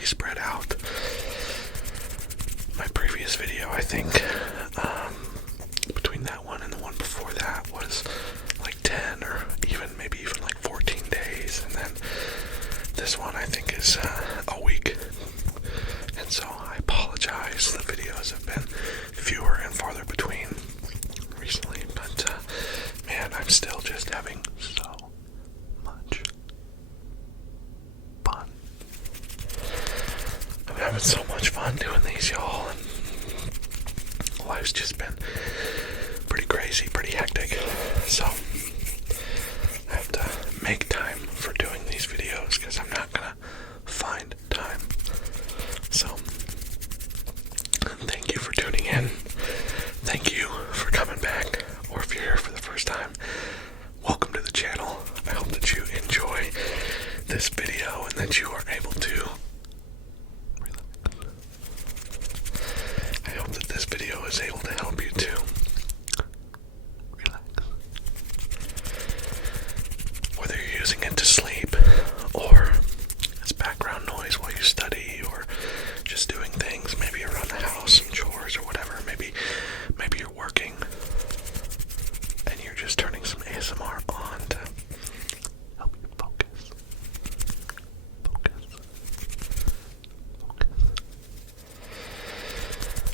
really spread out. My previous video, I think, between that one and the one before that was like 10 or maybe even like 14 days, and then this one I think is a week. And so I apologize, the videos have been fewer and farther between recently, but man, I'm still just having so much fun. I'm having so much fun doing these, y'all, and life's just been pretty crazy, pretty hectic, so I have to make time for doing these videos because I'm not gonna find time. So thank you for tuning in. Thank you for coming back, or if you're here for the first time, welcome to the channel. I hope that you enjoy this video and that you are able to relax. I hope that this video is able to help you to relax. Whether you're using it to sleep or as background noise while you study, or just doing things maybe around the house and chores or whatever. Maybe you're working and you're just turning some ASMR on to help you focus.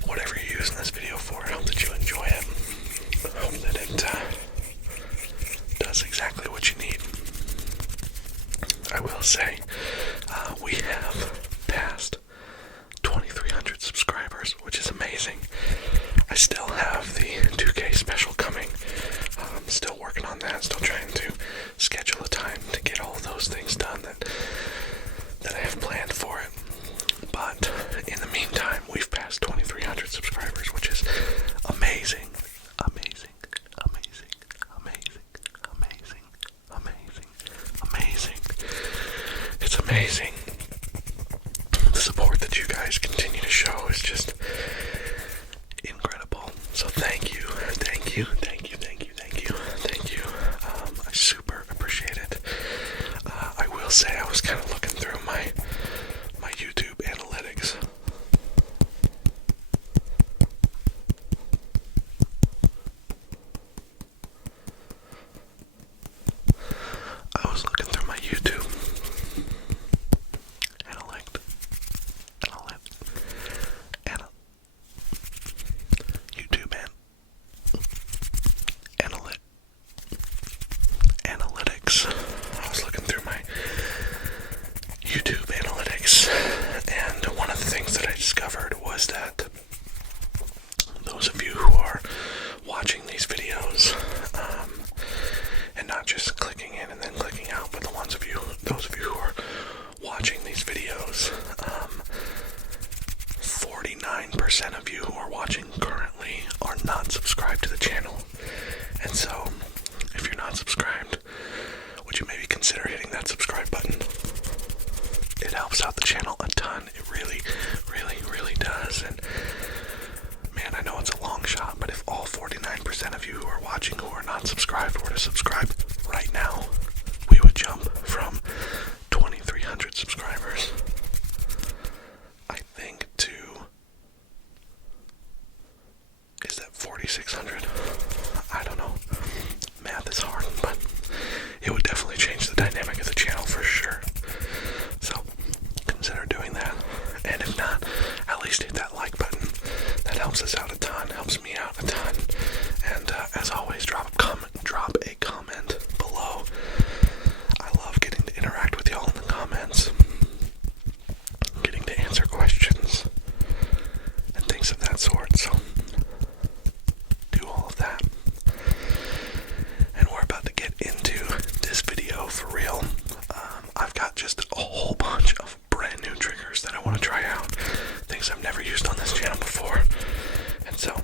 Whatever you're using this video for, I hope that you enjoy it. I hope that it does exactly what you need. I will say, we have passed 2,300 subscribers, which is amazing. I still have the 2K special coming. I'm still working on that, still trying to schedule a time to get all those things done that I have planned for it. But in the meantime, we've passed 2,300 subscribers, which is amazing. Amazing. Amazing. Amazing. Amazing. Amazing. Amazing. It's amazing. The support that you guys continue to show is just incredible. So thank you. Thank you. Thank you. Thank you. Thank you. Thank you. I super appreciate it. I will say I was kind of looking through my YouTube analytics. I was looking through my YouTube analytics. I was looking through my YouTube analytics, and one of the things that I discovered was that those of you who are watching these videos, and not just clicking in and then clicking out, but those of you who are watching these videos, 49% of you who are watching currently are not subscribed to the channel. And so, if you're not subscribed, would you maybe consider hitting that subscribe button? It helps out the channel a ton. It really, really, really does. And man, I know it's a long shot, but if all 49% of you who are watching who are not subscribed were to subscribe right now, we would jump from 2,300 subscribers, I think, to, is that 4,600? I don't know. Math is hard, but it would definitely change the dynamic of the channel for sure. So consider doing that. And if not, at least hit that like button. That helps us out a ton, helps me out a ton. And as always, drop a comment below. I love getting to interact with y'all in the comments, getting to answer questions and things of that sort. So do all of that. And we're about to get into this video for real. I've got just a whole bunch of brand new triggers that I want to try out. Things I've never used on this channel before. And so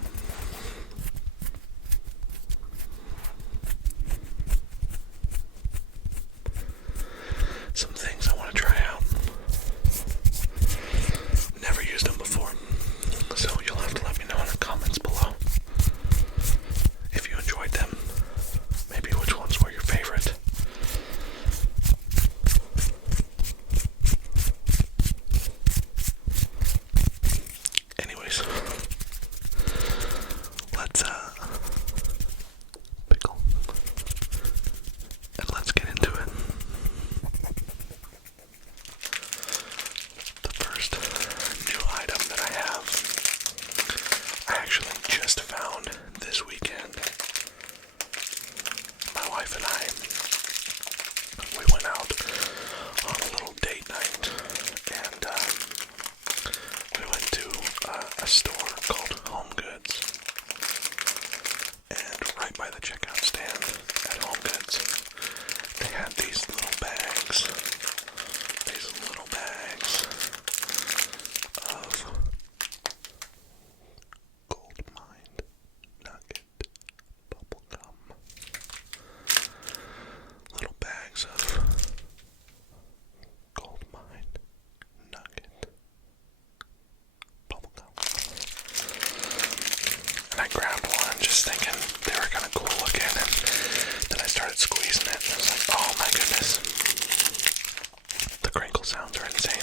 crinkle sounds are insane.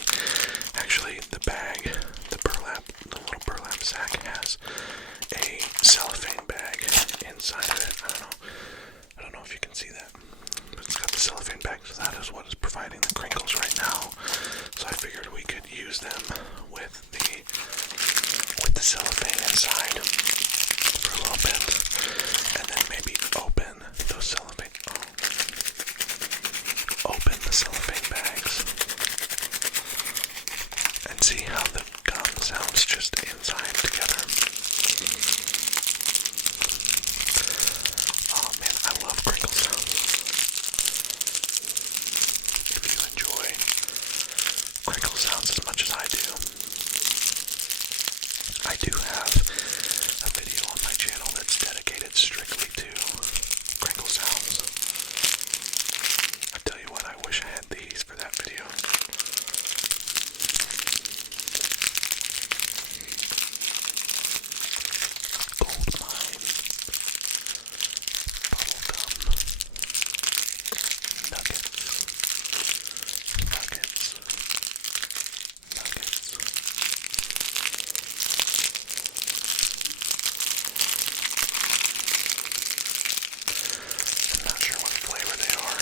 Actually, the bag, the little burlap sack has a cellophane bag inside of it. I don't know if you can see that, but it's got the cellophane bag, so that is what is providing the crinkles right now. So I figured we could use them with the cellophane inside for a little bit, and then maybe open the cellophane bags and see how the gum sounds just inside together. Oh man, I love crinkle sounds. If you enjoy crinkle sounds as much as I do have a video on my channel that's dedicated strictly to crinkle sounds. I tell you what, I wish I had these for that video. Gold mine, bubblegum, nuggets. I'm not sure what flavor they are.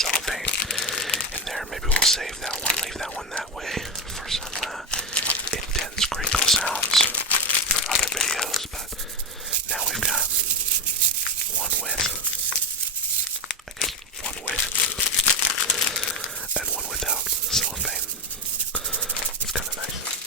cellophane in there. Maybe we'll save that one, leave that one that way for some intense crinkle sounds for other videos. But now we've got one with and one without cellophane. It's kind of nice.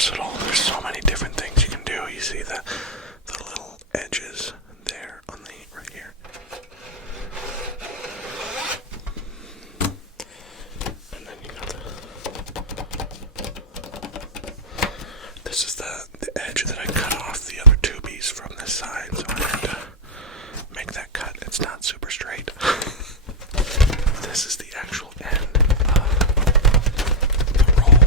versatile. There's so many different things you can do. You see the little edges there on the right here. And then you got this is the edge that I cut off the other tubies from this side, so I had to make that cut. It's not super straight. This is the actual end of the roll.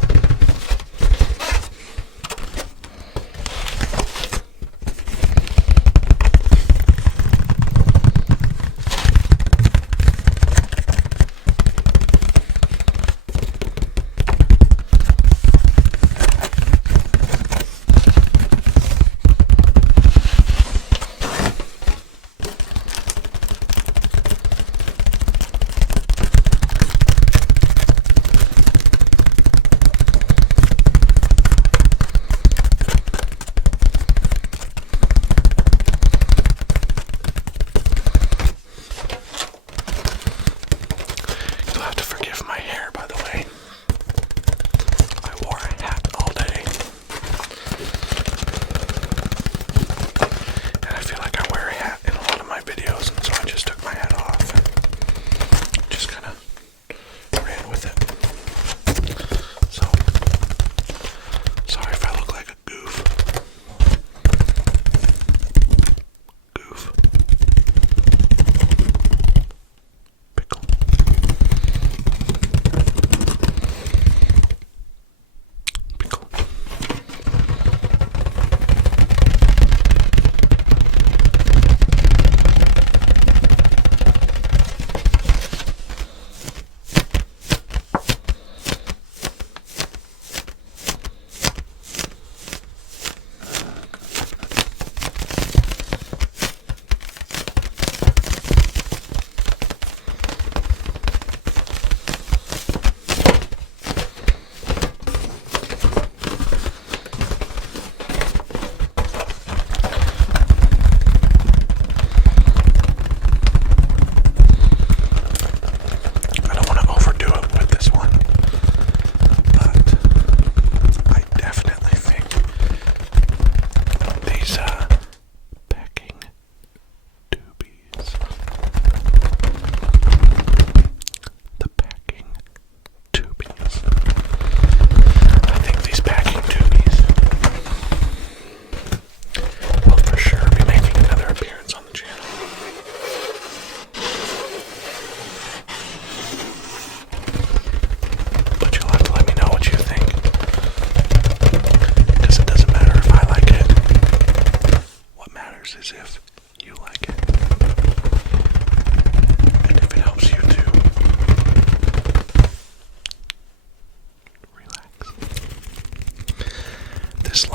This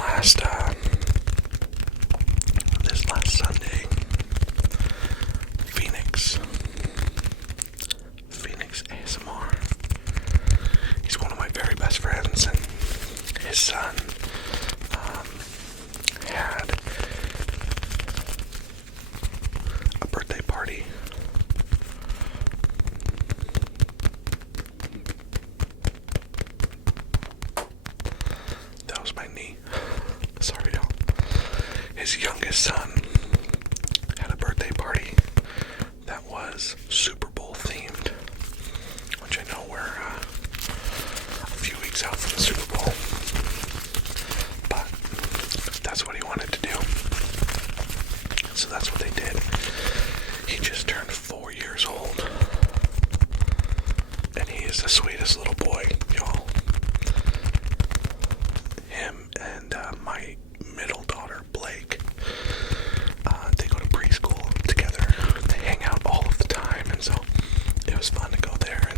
last Sunday, Phoenix ASMR. He's one of my very best friends, and his son had a birthday party. That was my knee. Sorry, y'all. His youngest son had a birthday party that was Super Bowl themed, which I know we're a few weeks out from the Super Bowl, but that's what he wanted to do, so that's what they did. He just turned 4 years old, and he is the sweetest little boy, y'all. Him and my middle daughter, Blake, they go to preschool together. They hang out all of the time, and so it was fun to go there.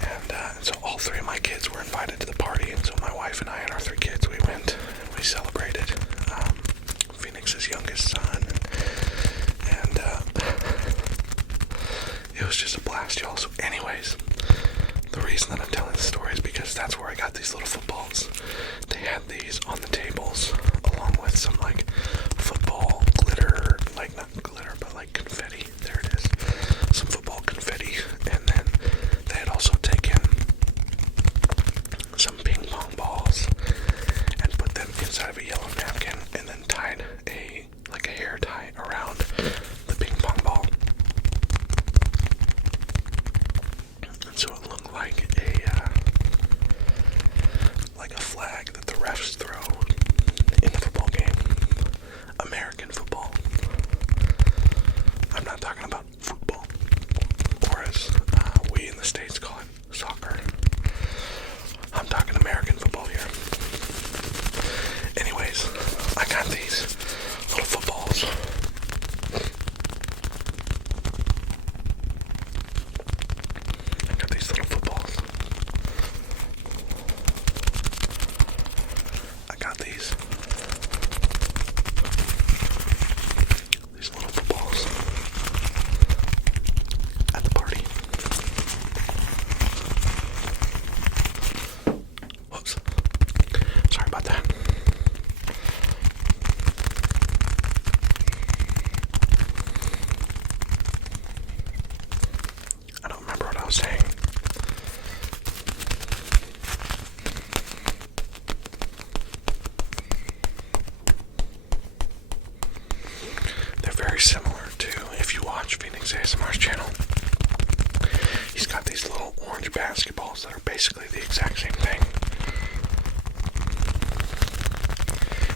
And so all three of my kids were invited to the party, and so my wife and I and our 3 kids, we went and we celebrated Phoenix's youngest son, and it was just a blast, y'all. So anyways, the reason that I'm telling this story is because that's where I got these little footballs. They had these on the tables, along with some, like, football glitter, like, not glitter, but, like, confetti. There it is. Some football confetti. And then they had also taken some ping pong balls So it looked like a flag that the refs throw in a football game. American football. I'm not talking about football, or as we in the States call it, soccer. I'm talking American football here. Anyways, I got these little footballs. Saying. They're very similar to, if you watch Phoenix ASMR's channel, he's got these little orange basketballs that are basically the exact same thing.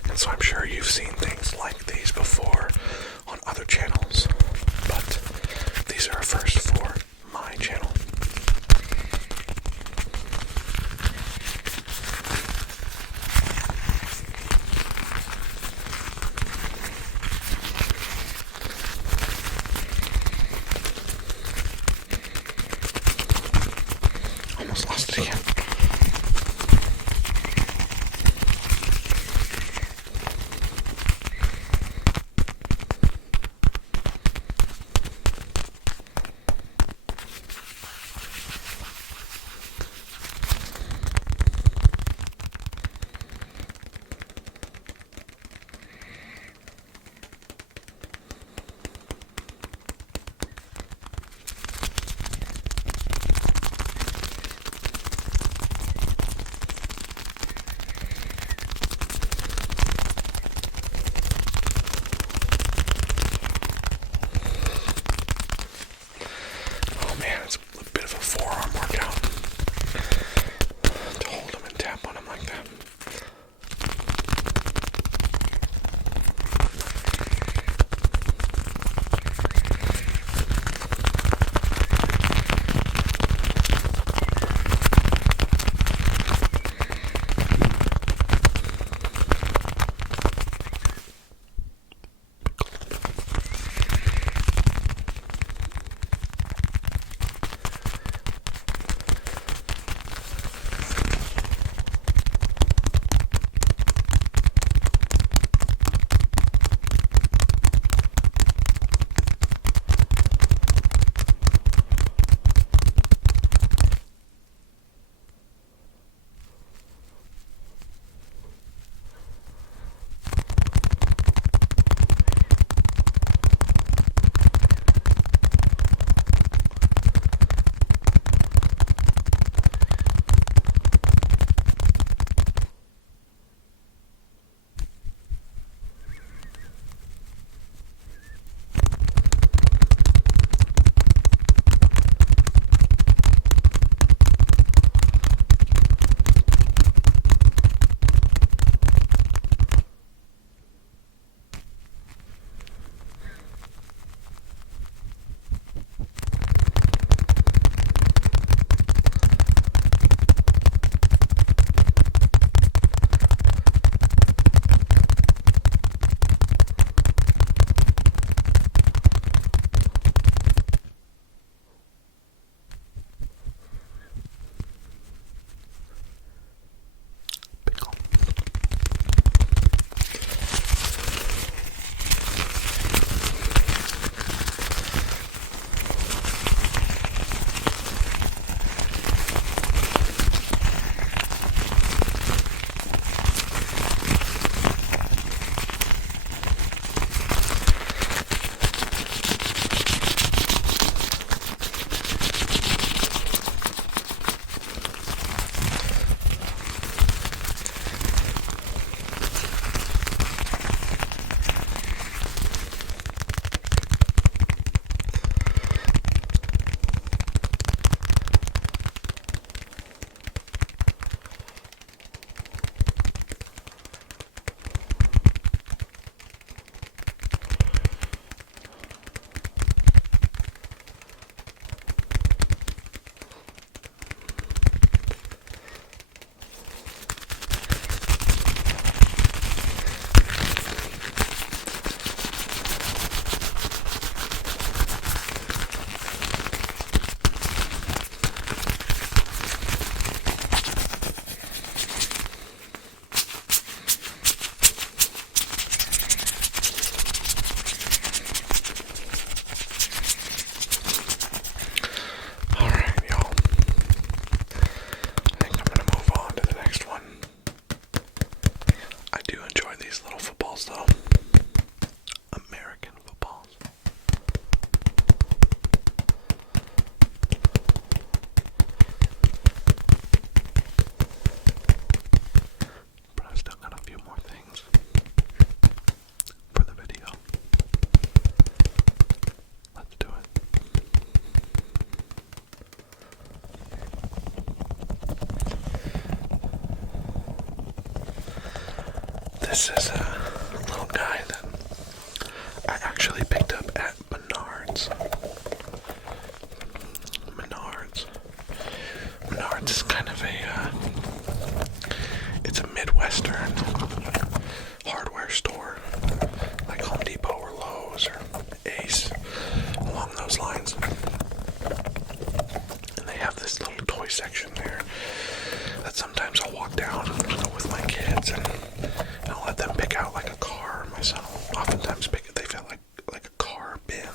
And so I'm sure you've seen things like these before on other channels, but these are a first for my channel. Almost lost it again. This is a little guy that I actually picked up at Menards. Menards is kind of it's a Midwestern hardware store, like Home Depot or Lowe's or Ace, along those lines. And they have this little toy section there that sometimes I'll walk down with my kids and I'll let them pick out like a car. My son will oftentimes pick it. They've got like a car bin.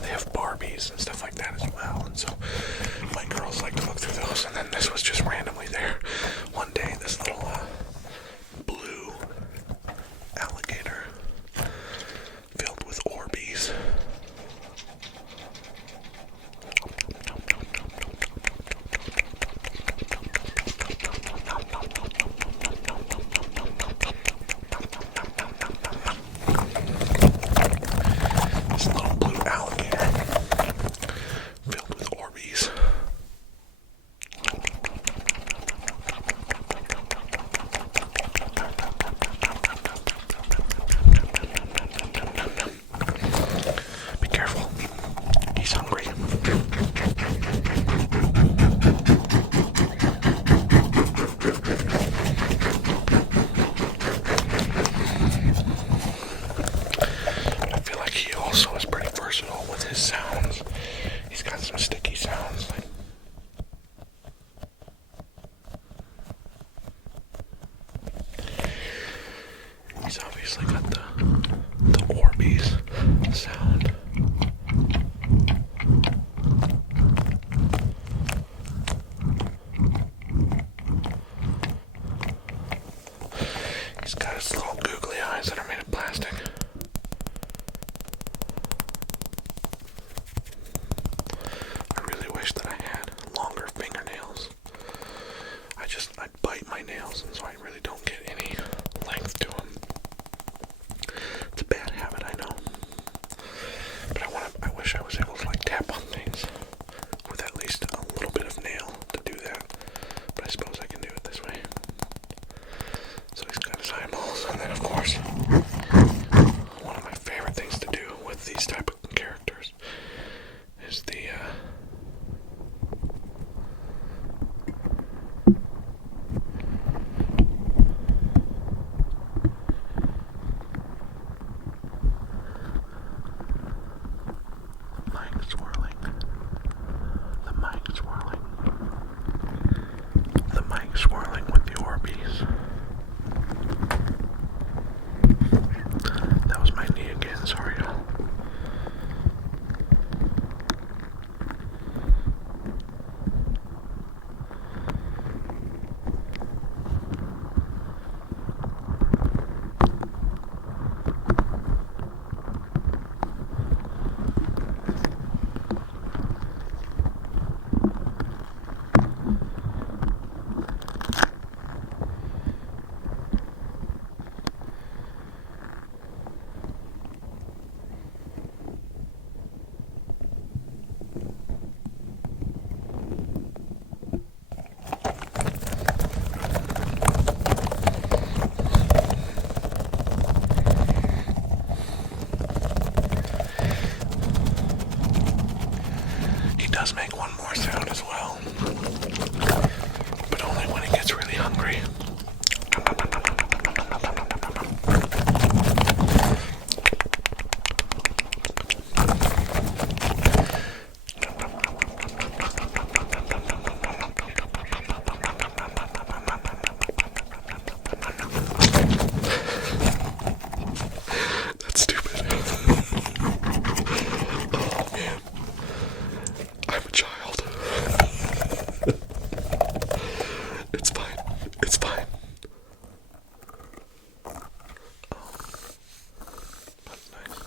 They have Barbies and stuff like that as well. And so my girls like to look through those. And then this was just randomly there one day. This little blue alligator filled with Orbeez. This little blue alligator filled with Orbeez. Be careful. He's hungry. I feel like he also is pretty versatile with his sounds. He's got some sticky sounds. He's obviously got the Orbeez sound. He's got his little googly eyes that are made of plastic. I really wish that I had longer fingernails. I bite my nails, and so I really don't get any length to them. It's a bad habit, I know. But I wish I was able to like tap on things with at least a little bit of nail to do that. But I suppose I can do it this way. So he's got his eyeballs, and then of course, one of my favorite things to do with these type of characters is the mic swirling with the Orbeez. That was my knee again, sorry y'all. Does make one more sound as well, but only when he gets really hungry. That's stupid. Oh man. I'm a child. It's fine. It's fine. Oh, that's nice.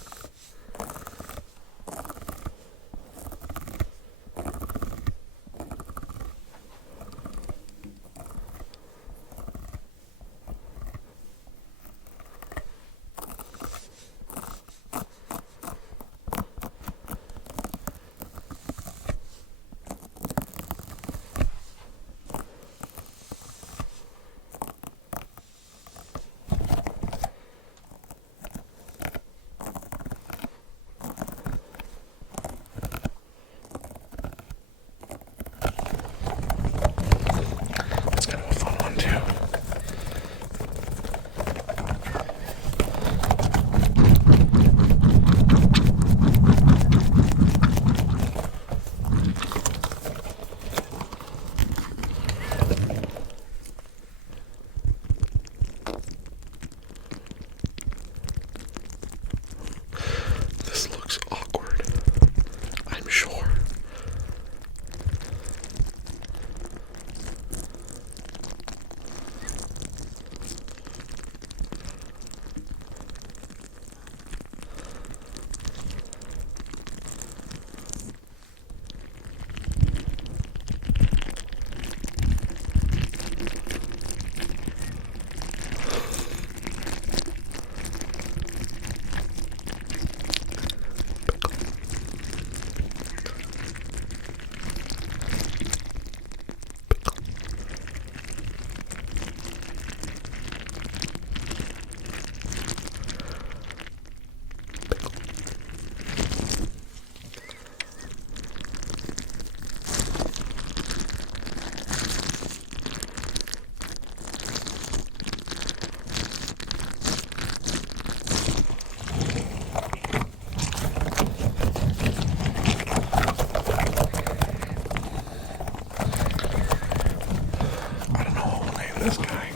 this guy.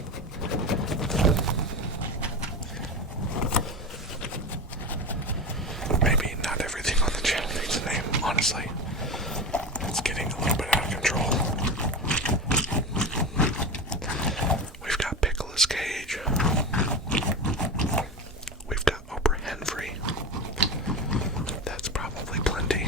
Maybe not everything on the channel needs a name, honestly. It's getting a little bit out of control. We've got Pickle's Cage. We've got Oprah Henfrey. That's probably plenty.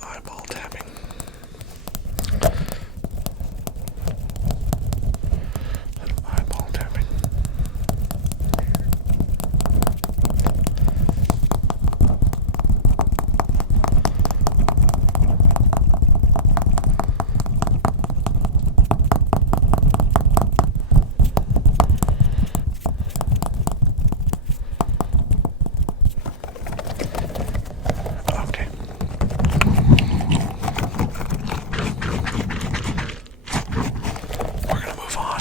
Eyeball tapping. Eyeball tapping. Okay. We're gonna move on.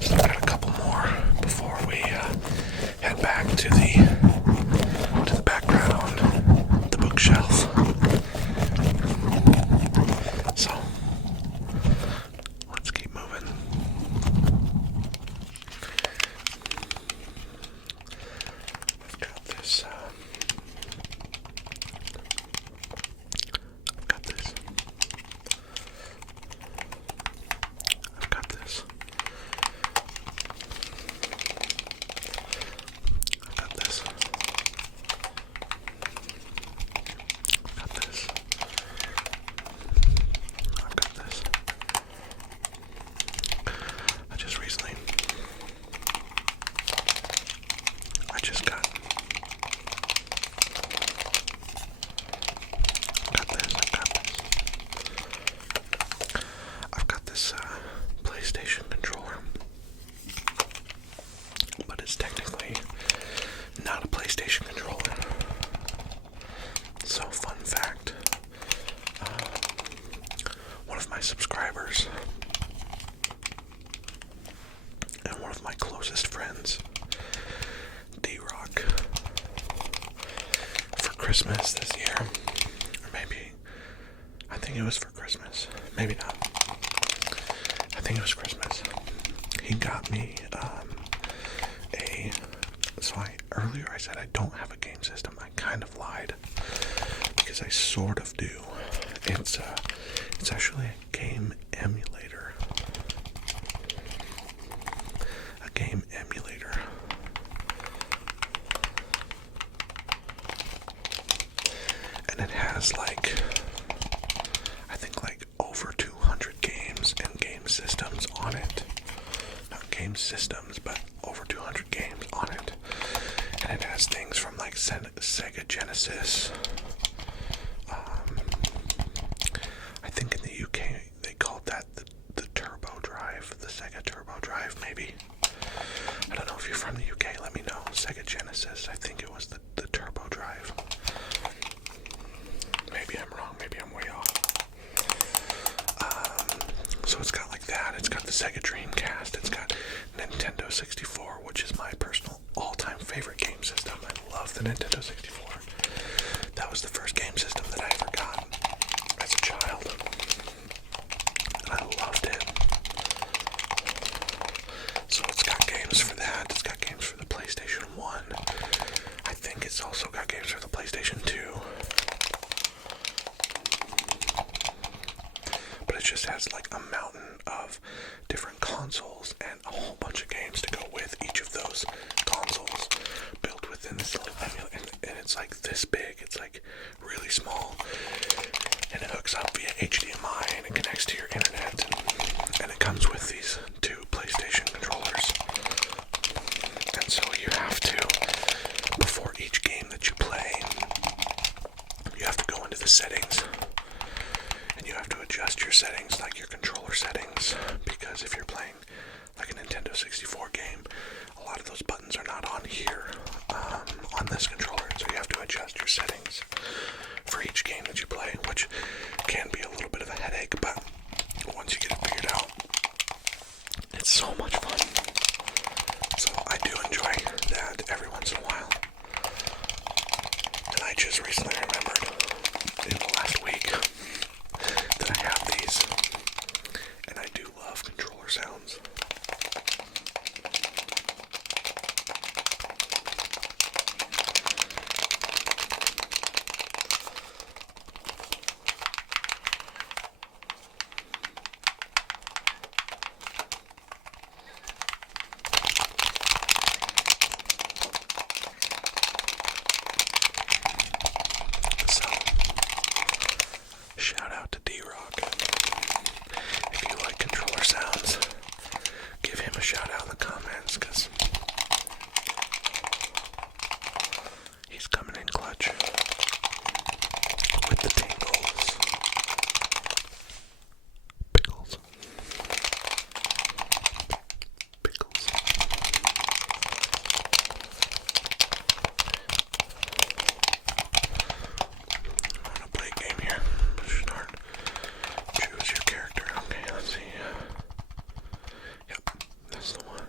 Still got a couple more before we head back to the background, the bookshelf. So let's keep moving. I've got this. I've got this. I've got this. I've got this. I've got this. I've got this. I just recently, I just got, I've got this, I've got this. I've got this PlayStation controller, but it's technically not a PlayStation controller. So, fun fact, one of my subscribers and one of my closest friends, D-Rock, for Christmas this year, or maybe, I think it was for Christmas, maybe not, I think it was Christmas, he got me earlier I said I don't have a game system. I kind of lied, because I sort of do. It's actually a game emulator. A game emulator. And it has I think over 200 games and game systems on it. Not game systems, but over 200 games on it. And it has things from Sega Genesis. I think in the UK they called that the Turbo Drive, the Sega Turbo Drive, maybe. I don't know if you're from the UK, let me know. Sega Genesis, I think it was the Turbo Drive. Maybe I'm wrong, maybe I'm way off. So it's got that, it's got the Sega Dreamcast, it's got Nintendo 64, which is my personal all-time favorite game system. I love the Nintendo 64. That was the first game system that I ever got as a child. And I loved it. So it's got games for that. It's got games for the PlayStation 1. I think it's also got games for the PlayStation 2. But it just has a mountain of different consoles and a whole bunch of games to go with each of those consoles built within this little emulator. And it's this big. It's really small. And it hooks up via HDMI and it connects to your internet. And it comes with these two PlayStation controllers. And so you have to, before each game that you play, you have to go into settings, and you have to adjust your settings, like your controller settings, because if you're playing like a Nintendo 64 game, a lot of those buttons are not on here, on this controller, so you have to adjust your settings for each game that you play, which can be a little bit of a headache, but once you get it figured out, it's so much fun. So I do enjoy that every once in a while. And I just recently remembered in the last week that I have these, and I do love controller sounds. Shout out to D-Rock. If you like controller sounds, give him a shout out in the comments, because he's coming in clutch with the tingles. Pickles. Pickles. I'm gonna play a game here. Start. Choose your character. Okay, let's see. Yep, that's the one.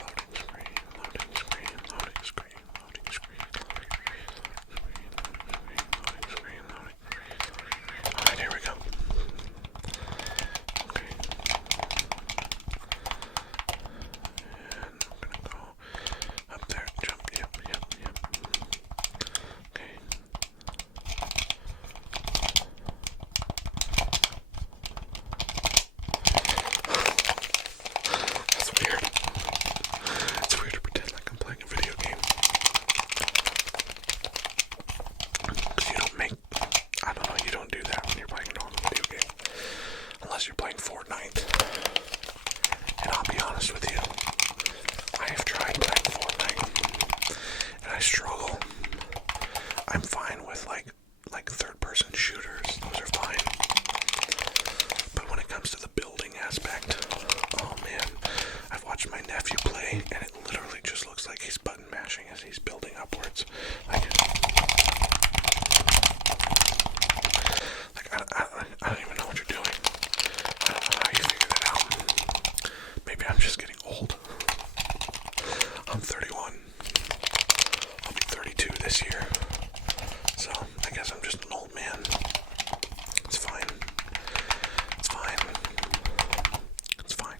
Loading screen, loading screen, loading screen, loading screen, loading screen, loading screen, loading screen. Alright, here we go. Okay. And I'm gonna go up there, jump, yep. Okay. That's weird. It's weird to pretend like I'm playing a video game. Because you don't do that when you're playing a normal video game. Unless you're playing Fortnite. And I'll be honest with you, I have tried playing Fortnite, and I struggle. I'm fine with like third-person shooters. Those are fine. But when it comes to the building aspect, oh man, I've watched my nephew play, and it literally just looks like he's button mashing as he's building upwards. I don't even know what you're doing. I don't know how you figure that out. Maybe I'm just getting old. I'm 31. I'll be 32 this year. So I guess I'm just an old man. It's fine. It's fine. It's fine.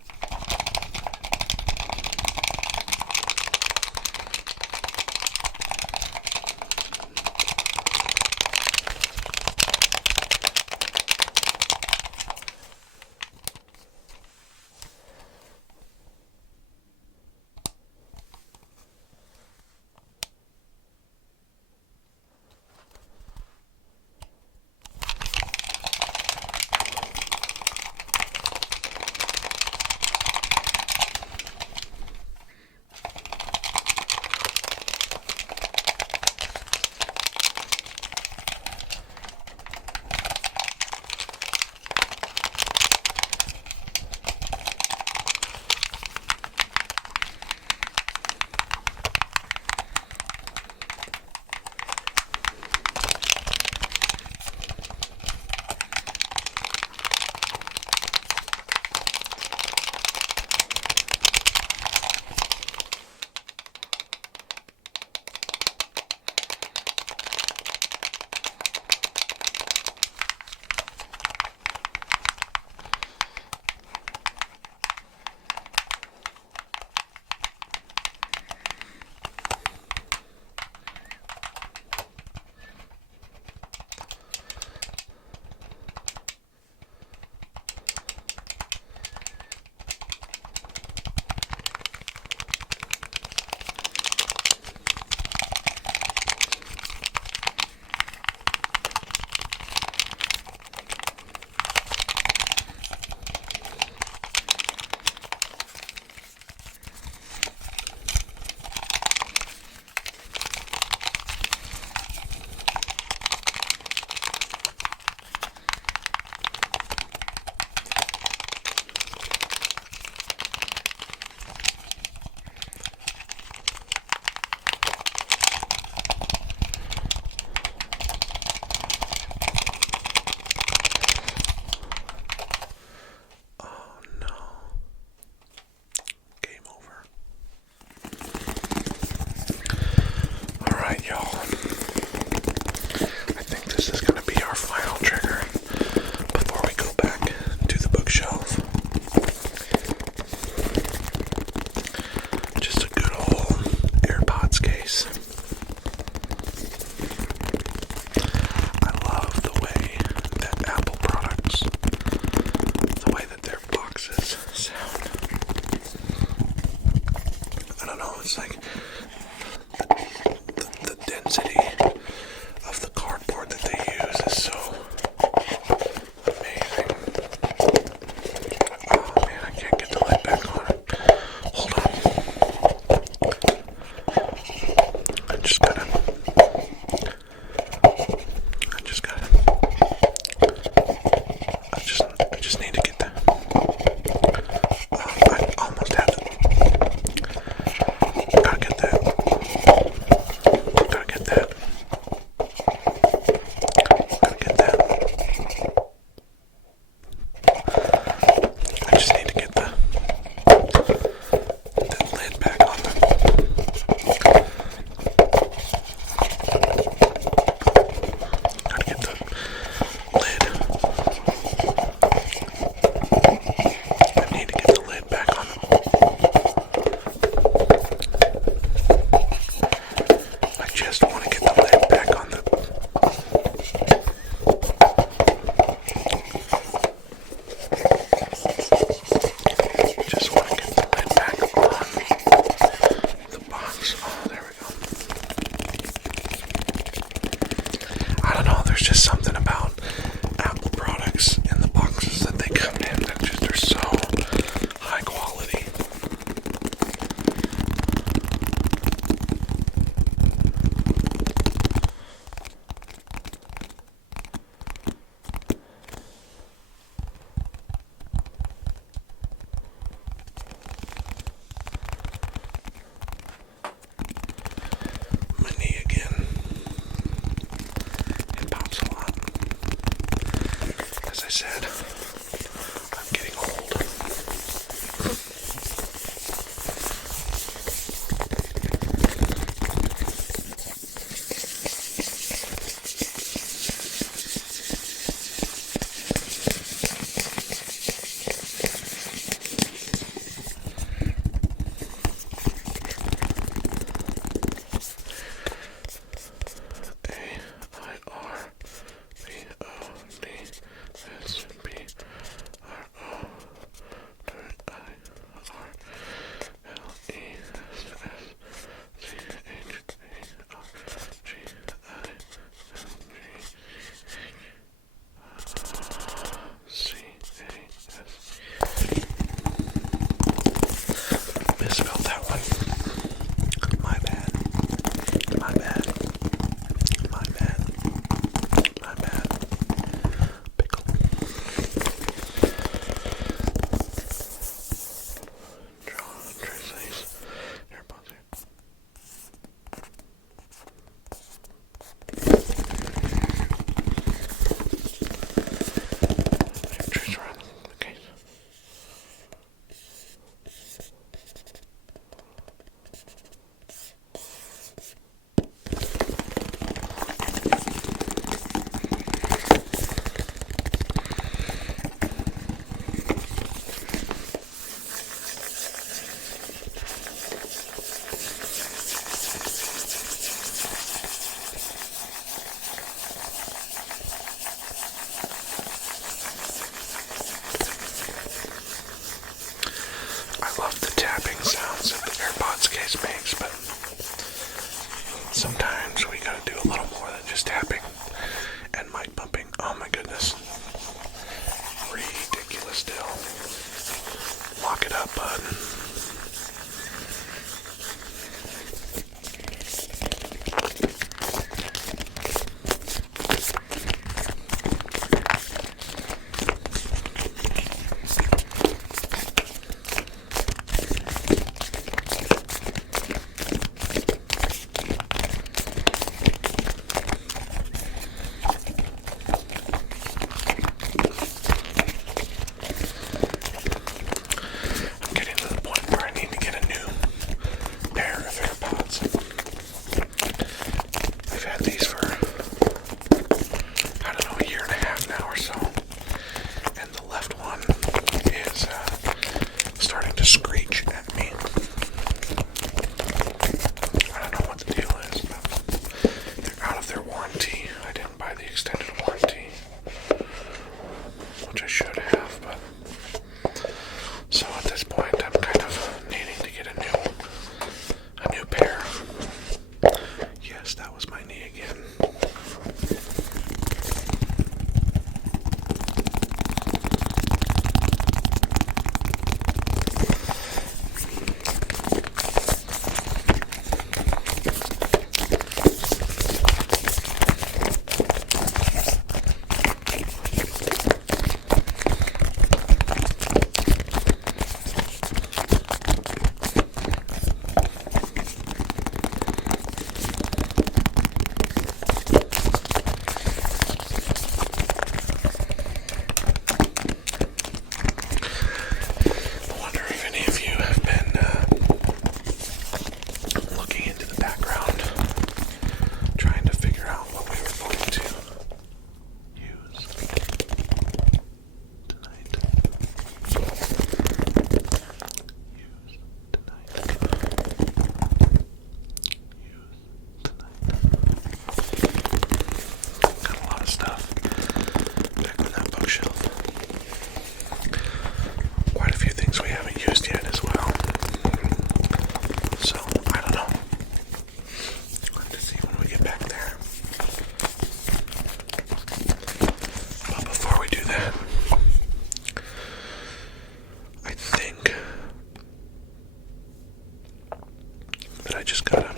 just gotta.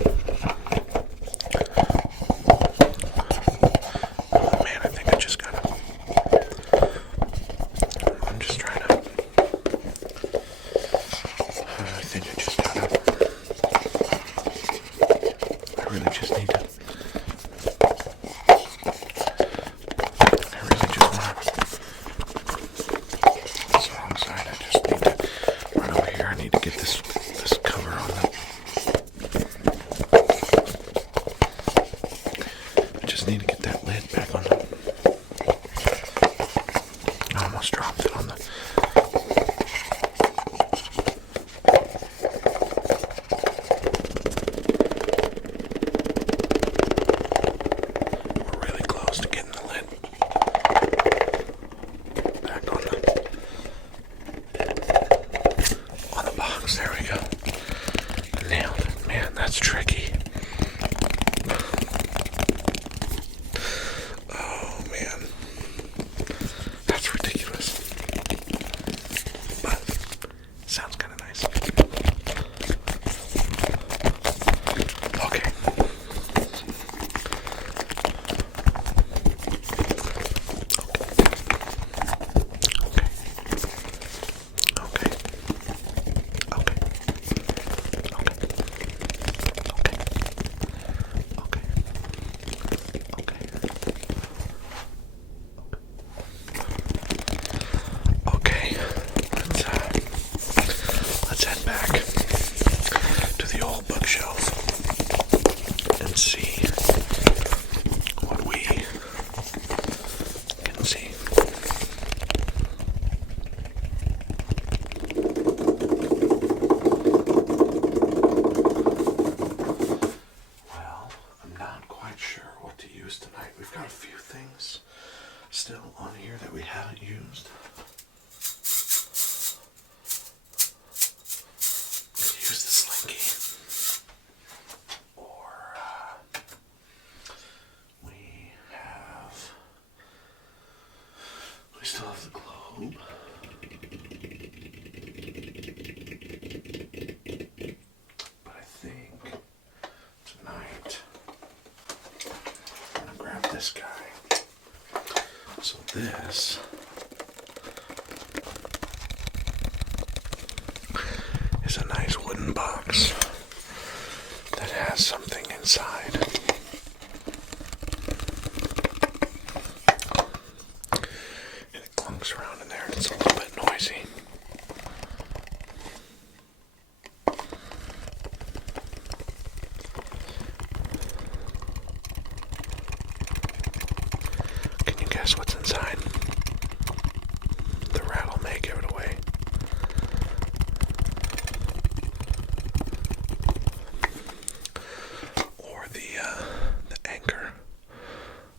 Oh man, I think I just gotta. I'm just trying to. I think I just gotta. I really just need to. I really just want to. It's the wrong side. I just need to run over here. I need to get this cover on the. I just need to get that lid back on the. I almost dropped it on the. We're really close to getting the lid back on the box. There we go. Nailed it. Man, that's tricky. Oh man, that's ridiculous. But sounds kind of nice. Okay. Let's head back to the old bookshelf and see what we can see. Well, I'm not quite sure what to use tonight. We've got a few things still on here that we haven't used. Use the slinky, or we still have the globe, but I think tonight I'm gonna grab this guy. So this is a nice wooden box that has something inside. And it clunks around in there and it's a little bit noisy. Can you guess what's inside? The rattle may give it away. Or the anchor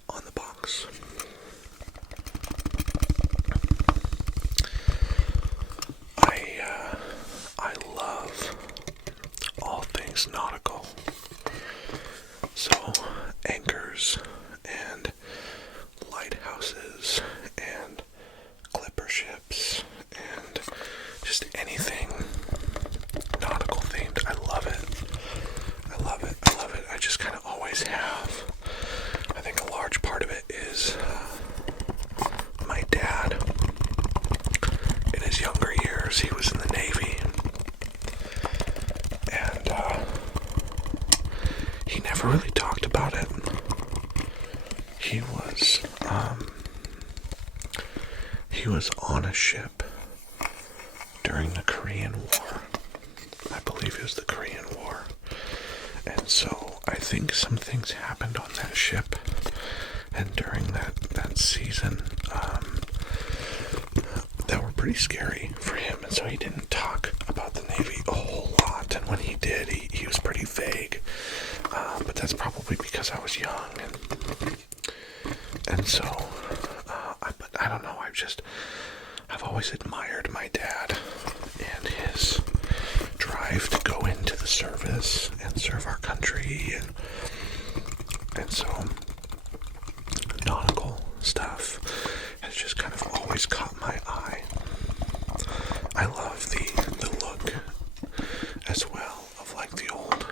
on the box. I love all things nautical. So anchors and lighthouses and clipper ships and just anything nautical themed. I love it. I love it. I love it. I just kind of always have. I think a large part of it is my dad. In his younger years, he was in the Navy. And he never really talked about it. He was on a ship during the Korean War. I believe it was the Korean War. And so I think some things happened on that ship and during that season that were pretty scary for him. And so he didn't talk about the Navy a whole lot. And when he did, he was pretty vague. But that's probably because I was young. And so, but I don't know. I've always admired my dad and his drive to go into the service and serve our country, and so nautical stuff has just kind of always caught my eye. I love the look as well of like the old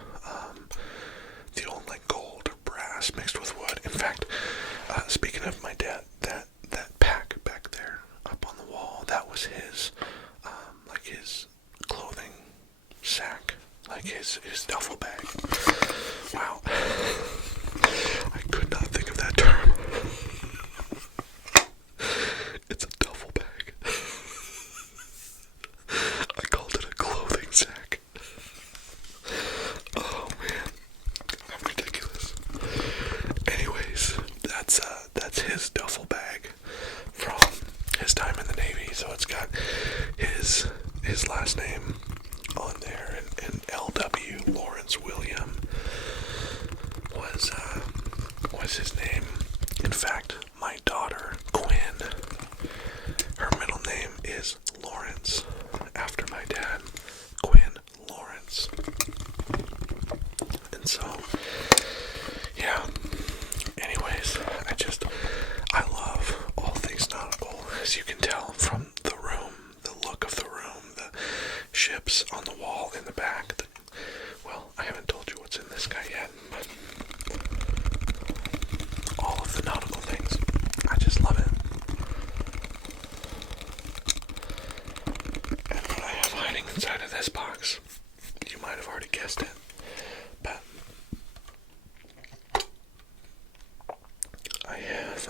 So, yeah. Anyways, I love all things nautical, as you can tell from the room, the look of the room, the ships on the wall in the back. Well, I haven't told you what's in this guy yet, but all of the nautical things. I just love it. And what I have hiding inside of this box, you might have already guessed it, but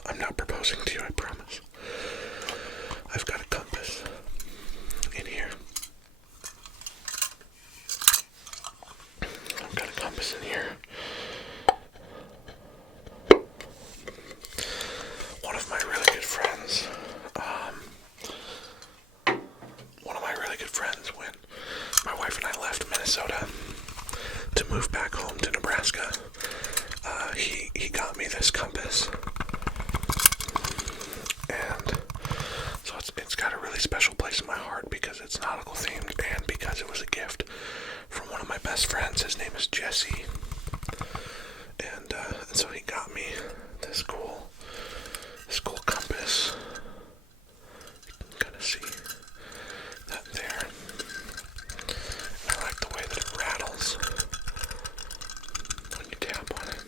I'm not proposing to you, I promise. I've got a compass in here. I've got a compass in here. One of my really good friends, when my wife and I left Minnesota to move back home to Nebraska, he got me this compass. And so it's got a really special place in my heart because it's nautical themed and because it was a gift from one of my best friends. His name is Jesse. And so he got me this cool compass. You can kind of see that there. And I like the way that it rattles when you tap on it.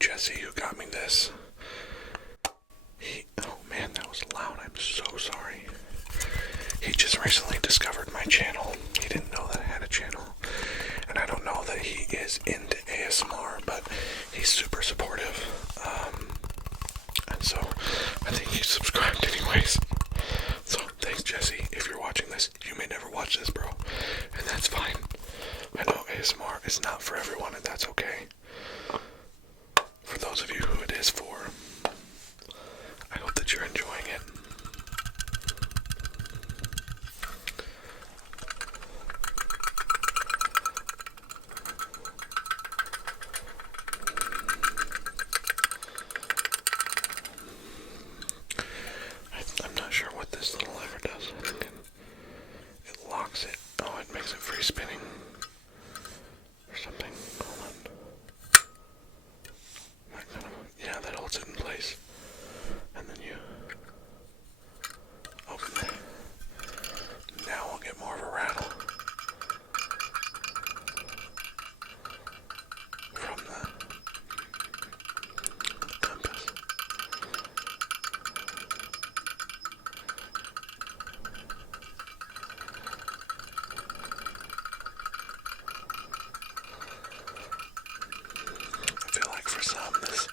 Jesse, who got me this, oh man, that was loud, I'm so sorry. He just recently discovered my channel. He didn't know that I had a channel, and I don't know that he is into ASMR, but he's super supportive, and so I think he subscribed anyways. So thanks, Jesse. If you're watching this, you may never watch this, bro, and that's fine. I know ASMR is not for everyone, and that's okay. For those of you who it is for, I hope that you're enjoying it. I'm not sure what this little lever does. I think it locks it. Oh, it makes it free spinning or something. Hold on. Yeah, that holds it in place. And then you open it. Now we'll get more of a rattle from the compass. I feel like for some this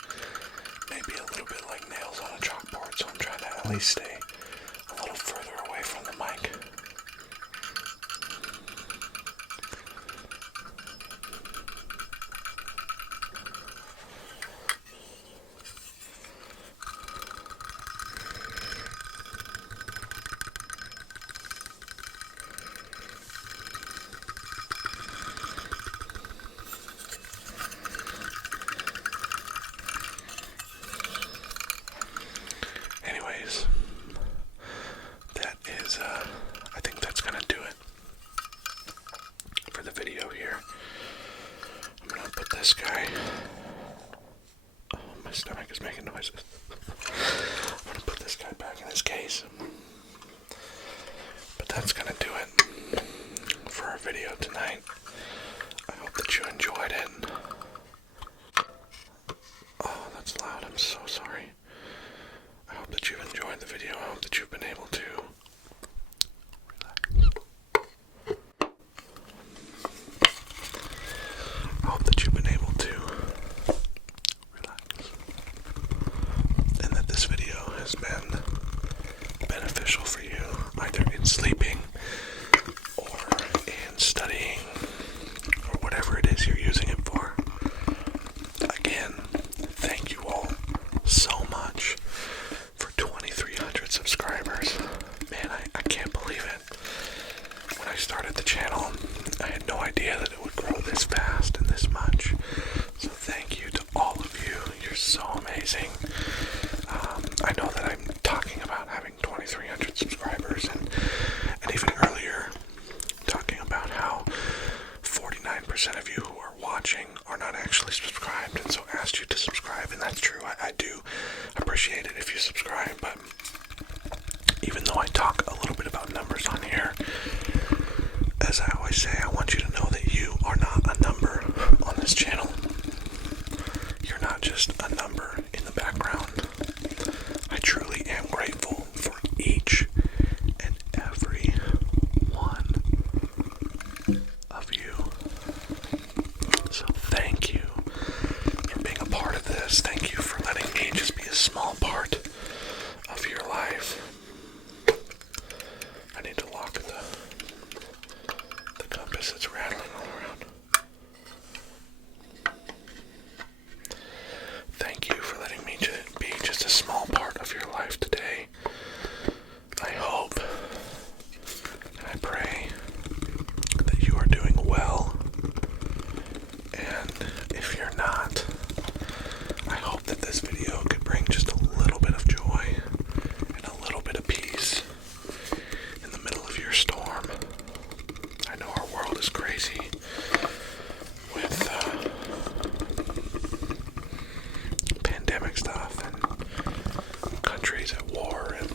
may be a little bit like nails on a chalkboard, so I'm trying to at least stay a little further away from the mic. Anyways, that is, I think that's gonna do it for the video here. I'm gonna put this guy, oh, my stomach is making noises. I'm gonna put this guy back in his case. But that's gonna do it for our video tonight. I hope that you enjoyed it. Oh, that's loud, I'm so sorry. I hope that you've enjoyed the video. I hope that you've been able to relax. I hope that you've been able to relax. And that this video has been beneficial for you, either in sleeping or in studying or whatever it is you're using it for. Again, thank you all so much I know that I'm talking about having 2,300 subscribers, and even earlier talking about how 49% of you who are watching are not actually subscribed, and so asked you to subscribe, and that's true. I do appreciate it if you subscribe, but even though I talk a little bit about numbers on here, as I always say, I want you to know that you are not a number on this channel. You're not just a number in the background. I truly am grateful for each and every one of you. So thank you for being a part of this. Thank you for letting me just be a small part of your life. I need to lock the compass that's rattling all around. Thank you for letting me be just a small part of your life today. I hope and I pray that you are doing well. And if you're not, I hope that this video could bring just a little bit of joy and a little bit of peace in the middle of your storm. I know our world is crazy with pandemic stuff and countries at war, and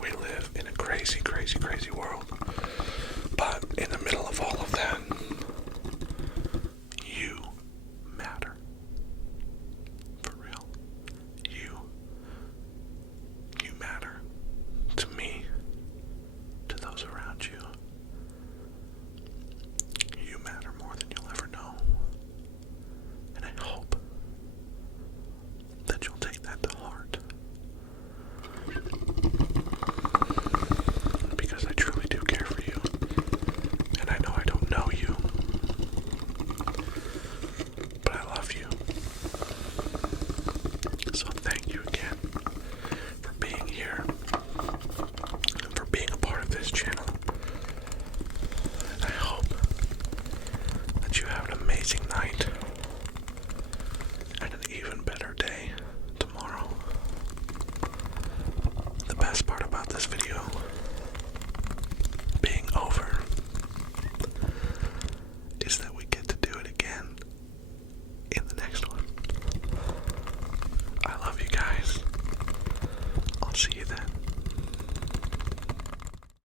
we live in a crazy, crazy, crazy world.